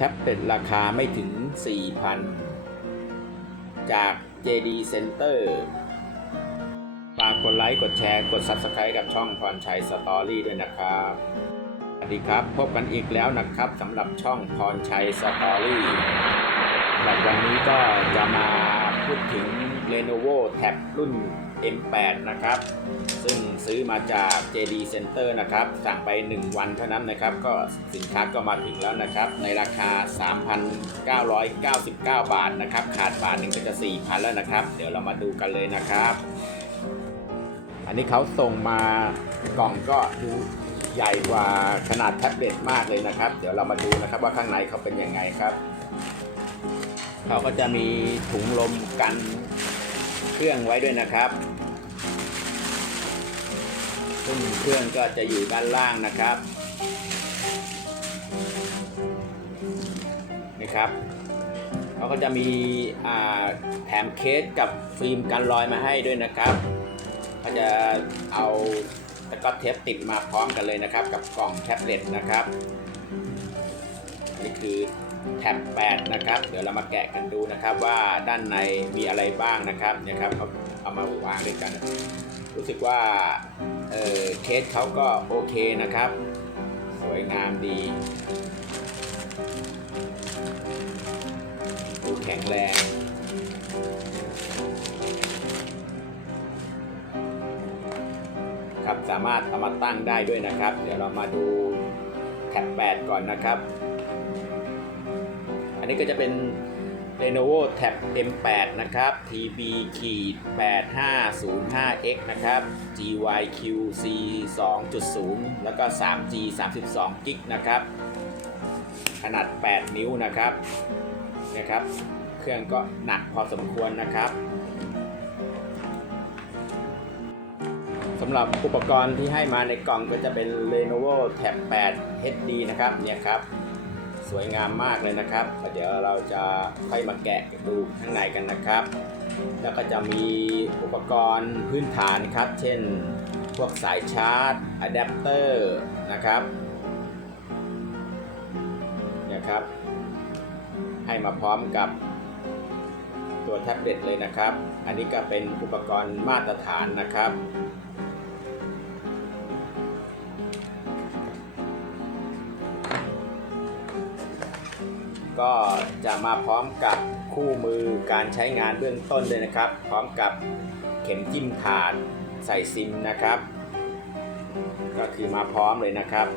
แท็บเล็ตราคาไม่ถึง 4,000 จาก JD Center ฝากกดไลค์ กดแชร์ กด Subscribe กับช่องพรชัยสตอรี่ด้วยนะครับ สวัสดีครับ พบกันอีกแล้วนะครับสำหรับช่องพรชัยสตอรี่สำหรับวันนี้ก็จะมาพูดถึง Lenovo Tab รุ่น M8 นะครับ ซึ่งซื้อมาจาก JD Center นะครับ สั่งไป 1 วันเท่านั้นนะครับ ก็สินค้าก็มาถึงแล้วนะครับ ในราคา 3,999 บาทนะครับ ขาดบาทหนึ่งก็จะ 4,000 แล้วนะครับ เดี๋ยวเรามาดูกันเลยนะครับ อันนี้เขาส่งมากล่องก็ดูใหญ่กว่าขนาดแท็บเล็ตมากเลยนะครับ เดี๋ยวเรามาดูนะครับว่าข้างในเขาเป็นยังไงครับ เขาก็จะมีถุงลมกัน เครื่องไว้ด้วยนะครับซึ่งเครื่องก็จะอยู่ด้านล่างนะครับนี่ครับเขาก็จะมีแถมเคสกับฟิล์มกันรอยมาให้ด้วยนะครับเขาจะเอาตะกร้อเทปติดมาพร้อมกันเลยนะครับ กับกล่องแท็บเล็ตนะครับนี่คือ แท็บ8นะครับ เดี๋ยวเรามาแกะกันดูนะครับ ว่าด้านในมีอะไรบ้างนะครับนี่ยครับเอาเอามาวางด้วยกัน รู้สึกว่าเออเคสเขาก็โอเคนะครับ สวยงามดีดูแข็งแรงครับสามารถเอามาตั้งได้ด้วยนะครับ เดี๋ยวเรามาดูแท็บ8ก่อนนะครับ นนี้ก็จะเป็น Lenovo Tab M8 นะครับ TB ขีด 8505X นะครับ GYQC 2.0 แล้วก็ 3G 32 g b นะครับ ขนาด 8 นิ้วนะครับนะครับ เครื่องก็หนักพอสมควรนะครับสำหรับอุปกรณ์ที่ให้มาในกล่องก็จะเป็น Lenovo Tab 8 HD นะครับเนี่ยครับ สวยงามมากเลยนะครับ เดี๋ยวเราจะค่อยมาแกะดูข้างในกันนะครับ แล้วก็จะมีอุปกรณ์พื้นฐานครับ เช่น พวกสายชาร์จอะแดปเตอร์นะครับเนี่ยครับ ให้มาพร้อมกับตัวแท็บเล็ตเลยนะครับ อันนี้ก็เป็นอุปกรณ์มาตรฐานนะครับ ก็จะมาพร้อมกับคู่มือการใช้งานเบื้องต้นเลยนะครับ พร้อมกับเข็มจิ้มถาดใส่ซิมนะครับ ก็คือมาพร้อมเลยนะครับ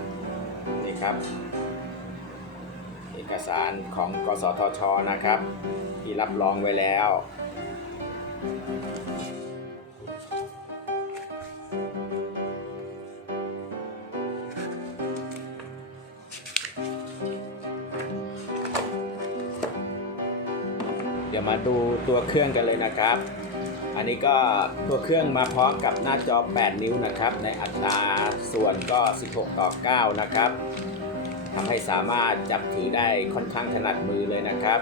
นี่ครับ เอกสารของกสทชนะครับ ที่รับรองไว้แล้ว ดี๋ยวมาดูตัวเครื่องกันเลยนะครับ อันนี้ก็ตัวเครื่องมาพร้อมกับหน้าจอ 8 นิ้วนะครับ ในอัตราส่วนก็ 16 ต่อ 9 นะครับทำให้สามารถจับถือได้ค่อนข้างถนัดมือเลยนะครับ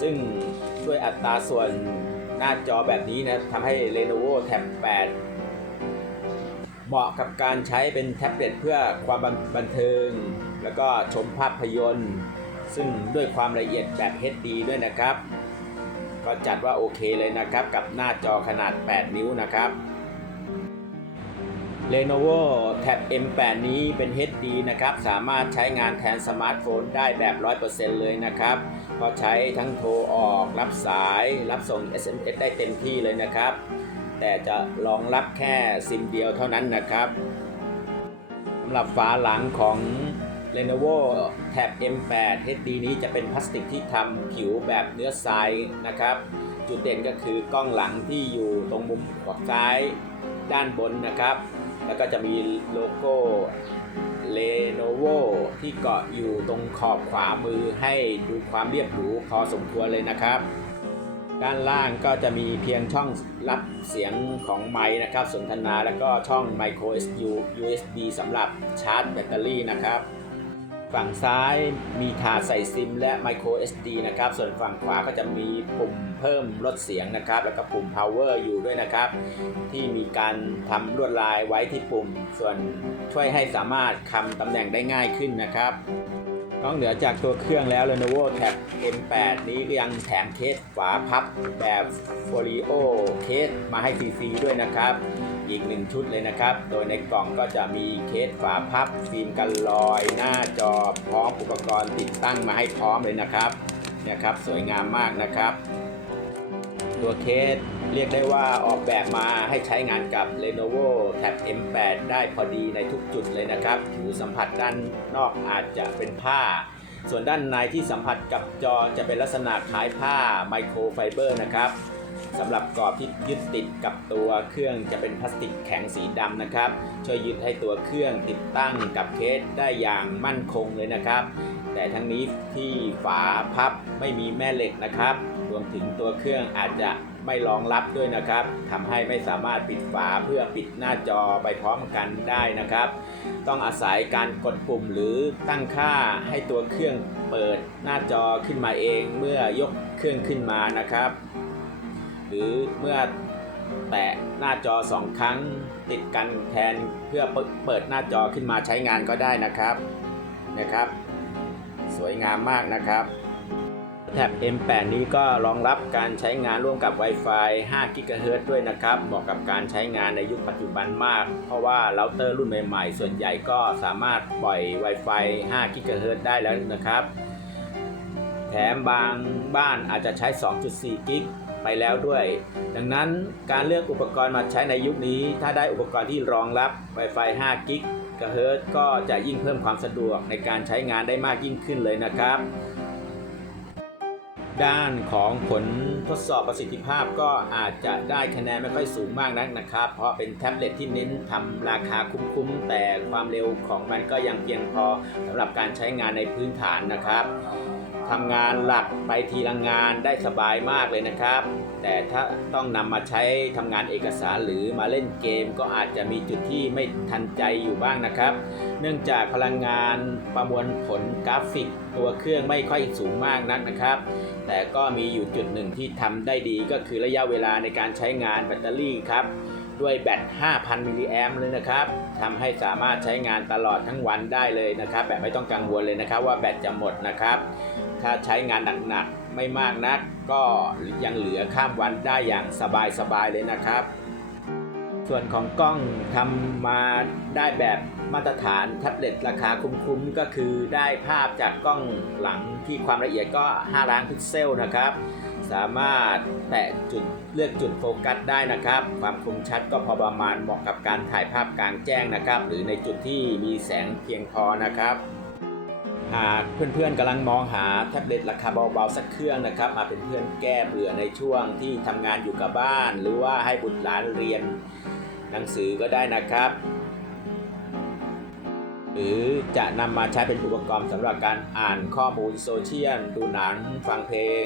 ซึ่งด้วยอัตราส่วนหน้าจอแบบนี้นะทำให้ Lenovo Tab 8 เหมาะกับการใช้เป็นแท็บเล็ตเพื่อความบันบันเทิง แล้วก็ชมภาพยนตร์ ซึ่งด้วยความละเอียดแบบ HD ด้วยนะครับ ก็จัดว่าโอเคเลยนะครับกับหน้าจอขนาด 8 นิ้วนะครับ Lenovo Tab M8 นี้เป็น HD นะครับ สามารถใช้งานแทนสมาร์ทโฟนได้แบบ 100%เลยนะครับเพราะใช้ทั้งโทรออก รับสาย รับส่ง SMS ได้เต็มที่เลยนะครับ แต่จะรองรับแค่ซิมเดียวเท่านั้นนะครับสำหรับฝาหลังของ Lenovo Tab M8 HD นี้จะเป็นพลาสติกที่ทำผิวแบบเนื้อทรายนะครับ จุดเด่นก็คือกล้องหลังที่อยู่ตรงมุมขวาซ้ายด้านบนนะครับ แล้วก็จะมีโลโก้ Lenovo ที่เกาะอยู่ตรงขอบขวามือให้ดูความเรียบหรูพอสมควรเลยนะครับ ด้านล่างก็จะมีเพียงช่องรับเสียงของไมค์นะครับ สนทนาแล้วก็ช่อง micro USB สำหรับชาร์จแบตเตอรี่นะครับ ฝั่งซ้ายมีถาดใส่ซิมและ micro SD นะครับ ส่วนฝั่งขวาก็จะมีปุ่มเพิ่มลดเสียงนะครับ แล้วก็ปุ่ม power อยู่ด้วยนะครับ ที่มีการทำลวดลายไว้ที่ปุ่ม ส่วนช่วยให้สามารถคำตำแหน่งได้ง่ายขึ้นนะครับนอกเหนือจากตัวเครื่องแล้ว Lenovo Tab M8 นี้ยังแถมเคสฝาพับแบบ Folio เคสมาให้ฟรีๆด้วยนะครับ อีกหนึ่งชุดเลยนะครับ โดยในกล่องก็จะมีเคสฝาพับฟิล์มกันรอย หน้าจอพร้อมอุปกรณ์ติดตั้งมาให้พร้อมเลยนะครับเนี่ยครับสวยงามมากนะครับ ตัวเคสเรียกได้ว่าออกแบบมาให้ใช้งานกับ Lenovo Tab M8 ได้พอดีในทุกจุดเลยนะครับผิวสัมผัสด้านนอกอาจจะเป็นผ้า ส่วนด้านในที่สัมผัสกับจอจะเป็นลักษณะคล้ายผ้าไมโครไฟเบอร์นะครับ สำหรับกรอบที่ยึดติดกับตัวเครื่องจะเป็นพลาสติกแข็งสีดำนะครับ ช่วยยึดให้ตัวเครื่องติดตั้งกับเคสได้อย่างมั่นคงเลยนะครับ แต่ทั้งนี้ที่ฝาพับไม่มีแม่เหล็กนะครับ รวมถึงตัวเครื่องอาจจะไม่รองรับด้วยนะครับทำให้ไม่สามารถปิดฝาเพื่อปิดหน้าจอไปพร้อมกันได้นะครับ ต้องอาศัยการกดปุ่มหรือตั้งค่าให้ตัวเครื่องเปิดหน้าจอขึ้นมาเองเมื่อยกเครื่องขึ้นมานะครับ หรือเมื่อแตะหน้าจอสองครั้งติดกันแทนเพื่อเปิดหน้าจอขึ้นมาใช้งานก็ได้นะครับนะครับ สวยงามมากนะครับแท็บ M8 นี้ก็รองรับการใช้งานร่วมกับ Wi-Fi 5 GHz ด้วยนะครับ เหมาะกับการใช้งานในยุคปัจจุบันมาก เพราะว่าเราเตอร์รุ่นใหม่ๆ ส่วนใหญ่ก็สามารถปล่อย Wi-Fi 5 GHz ได้แล้วนะครับ แถมบางบ้านอาจจะใช้ 2.4 กิก ไปแล้วด้วย ดังนั้นการเลือกอุปกรณ์มาใช้ในยุคนี้ ถ้าได้อุปกรณ์ที่รองรับ Wi-Fi 5 กิกะเฮิรตซ์ก็จะยิ่งเพิ่มความสะดวกในการใช้งานได้มากยิ่งขึ้นเลยนะครับ ด้านของผลทดสอบประสิทธิภาพก็อาจจะได้คะแนนไม่ค่อยสูงมากนักนะครับ เพราะเป็นแท็บเล็ตที่เน้นทำราคาคุ้มๆ แต่ความเร็วของมันก็ยังเพียงพอสำหรับการใช้งานในพื้นฐานนะครับทำงานหลักไปทีละงานได้สบายมากเลยนะครับ แต่ถ้าต้องนำมาใช้ทำงานเอกสารหรือมาเล่นเกม ก็อาจจะมีจุดที่ไม่ทันใจอยู่บ้างนะครับ เนื่องจากพลังงานประมวลผลกราฟิก ตัวเครื่องไม่ค่อยสูงมากนักนะครับ แต่ก็มีอยู่จุดหนึ่งที่ทำได้ดีก็คือระยะเวลาในการใช้งานแบตเตอรี่ครับ ด้วยแบต 5,000 มิลลิแอมป์เลยนะครับทำให้สามารถใช้งานตลอดทั้งวันได้เลยนะครับ แบบไม่ต้องกังวลเลยนะครับว่าแบตจะหมดนะครับ ถ้าใช้งานหนักๆไม่มากนัก ก็ยังเหลือข้ามวันได้อย่างสบายๆเลยนะครับ ส่วนของกล้องทำมาได้แบบมาตรฐานแท็บเล็ตราคาคุ้มๆ ก็คือได้ภาพจากกล้องหลังที่ความละเอียดก็ 5 ล้านพิกเซลนะครับ สามารถแตะจุดเลือกจุดโฟกัสได้นะครับ ความคมชัดก็พอประมาณเหมาะกับการถ่ายภาพกลางแจ้งนะครับ หรือในจุดที่มีแสงเพียงพอนะครับ หากเพื่อนๆกำลังมองหาแท็บเล็ตราคาเบาๆสักเครื่องนะครับ มาเป็นเพื่อนแก้เบื่อในช่วงที่ทำงานอยู่กับบ้าน หรือว่าให้บุตรหลานเรียนหนังสือก็ได้นะครับ หรือจะนำมาใช้เป็นอุปกรณ์สำหรับการอ่านข้อมูลโซเชียล ดูหนัง ฟังเพลง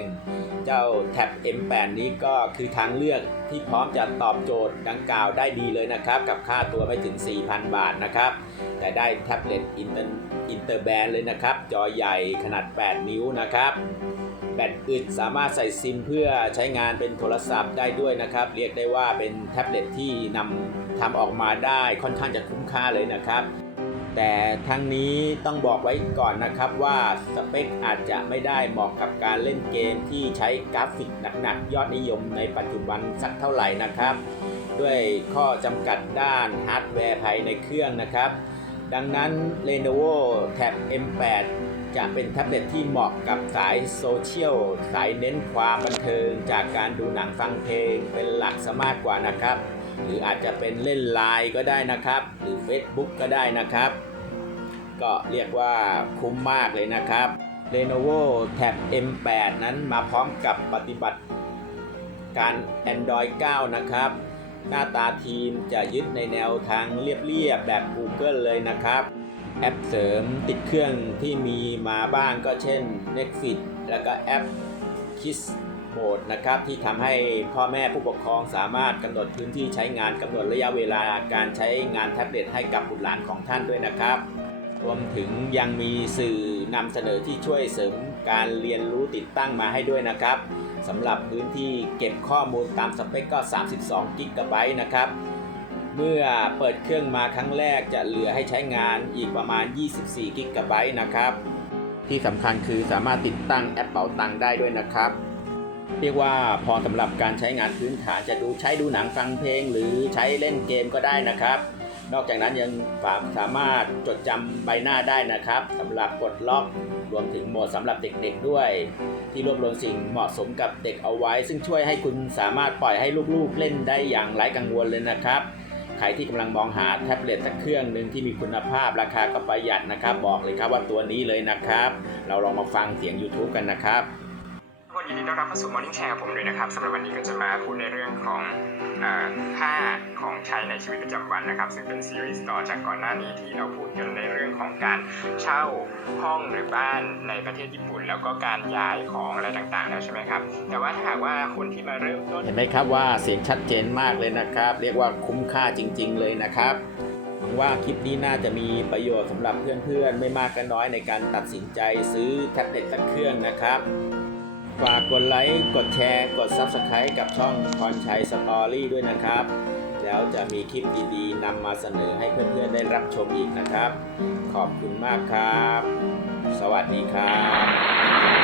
เจ้าแท็บ M8 นี้ก็คือทางเลือกที่พร้อมจะตอบโจทย์ดังกล่าวได้ดีเลยนะครับ กับค่าตัวไม่ถึง 4,000 บาทนะครับ แต่ได้แท็บเล็ตอินเตอร์อินเตอร์แบนเลยนะครับ จอใหญ่ขนาด 8 นิ้วนะครับ แบตอึดสามารถใส่ซิมเพื่อใช้งานเป็นโทรศัพท์ได้ด้วยนะครับ เรียกได้ว่าเป็นแท็บเล็ตที่นำทำออกมาได้ค่อนข้างจะคุ้มค่าเลยนะครับ แต่ทั้งนี้ต้องบอกไว้ก่อนนะครับว่าสเปคอาจจะไม่ได้เหมาะกับการเล่นเกมที่ใช้กราฟิกหนักๆ ยอดนิยมในปัจจุบันสักเท่าไหร่นะครับ ด้วยข้อจำกัดด้านฮาร์ดแวร์ภายในเครื่องนะครับ ดังนั้น Lenovo Tab M8 จะเป็นแท็บเล็ตที่เหมาะกับสายโซเชียล สายเน้นความบันเทิง จากการดูหนังฟังเพลงเป็นหลักซะมากกว่านะครับ หรืออาจจะเป็นเล่นไลน์ก็ได้นะครับ หรือ Facebook ก็ได้นะครับ ก็เรียกว่าคุ้มมากเลยนะครับ Lenovo Tab M8 นั้นมาพร้อมกับปฏิบัติการ Android 9 นะครับ หน้าตาทีมจะยึดในแนวทางเรียบๆแบบ Google เลยนะครับ แอปเสริมติดเครื่องที่มีมาบ้างก็เช่น Netflix แล้วก็แอป Kiss Mode นะครับที่ทำให้พ่อแม่ผู้ปกครองสามารถกำหนดพื้นที่ใช้งานกำหนดระยะเวลาการใช้งานแท็บเล็ตให้กับบุตรหลานของท่านด้วยนะครับ รวมถึงยังมีสื่อนำเสนอที่ช่วยเสริมการเรียนรู้ติดตั้งมาให้ด้วยนะครับสำหรับพื้นที่เก็บข้อมูลตามสเปคก็ 32 กิกะไบต์นะครับ เมื่อเปิดเครื่องมาครั้งแรกจะเหลือให้ใช้งานอีกประมาณ 24 กิกะไบต์นะครับ ที่สำคัญคือสามารถติดตั้งแอปเป๋าตังค์ได้ด้วยนะครับ เรียกว่าพอสำหรับการใช้งานพื้นฐานจะดูใช้ดูหนังฟังเพลง หรือใช้เล่นเกมก็ได้นะครับ นอกจากนั้นยังสามารถจดจำใบหน้าได้นะครับสำหรับกดล็อกรวมถึงโหมดสำหรับเด็กๆด้วย ที่รวบรวมสิ่งเหมาะสมกับเด็กเอาไว้ ซึ่งช่วยให้คุณสามารถปล่อยให้ลูกๆเล่นได้อย่างไร้กังวลเลยนะครับ ใครที่กำลังมองหาแท็บเล็ตสักเครื่องหนึ่งที่มีคุณภาพราคาก็ประหยัดนะครับ บอกเลยครับว่าตัวนี้เลยนะครับ เราลองมาฟังเสียง YouTube กันนะครับ ยินดีต้อนรับเข้าสู่ Morning Share กับผมด้วยนะครับสำหรับวันนี้ก็จะมาพูดในเรื่องของค่าของใช้ในชีวิตประจำวันนะครับ ซึ่งเป็นซีรีส์ต่อจากก่อนหน้านี้ที่เราพูดกันในเรื่องของการเช่าห้องหรือบ้านในประเทศญี่ปุ่น แล้วก็การย้ายของอะไรต่างๆแล้วใช่ไหมครับ แต่ว่าถ้าหากว่าคนที่มาเริ่มต้นเห็นไหมครับว่าเสียงชัดเจนมากเลยนะครับ เรียกว่าคุ้มค่าจริง ๆ เลยนะครับหวังว่าคลิปนี้น่าจะมีประโยชน์สำหรับเพื่อนๆ ไม่มากก็น้อยในการตัดสินใจซื้อแท็บเล็ตสักเครื่องนะครับ ฝากกดไลค์ กดแชร์ กด Subscribe กับช่องพรชัยสตอรี่ด้วยนะครับ แล้วจะมีคลิปดีๆนำมาเสนอให้เพื่อนๆได้รับชมอีกนะครับ ขอบคุณมากครับ สวัสดีครับ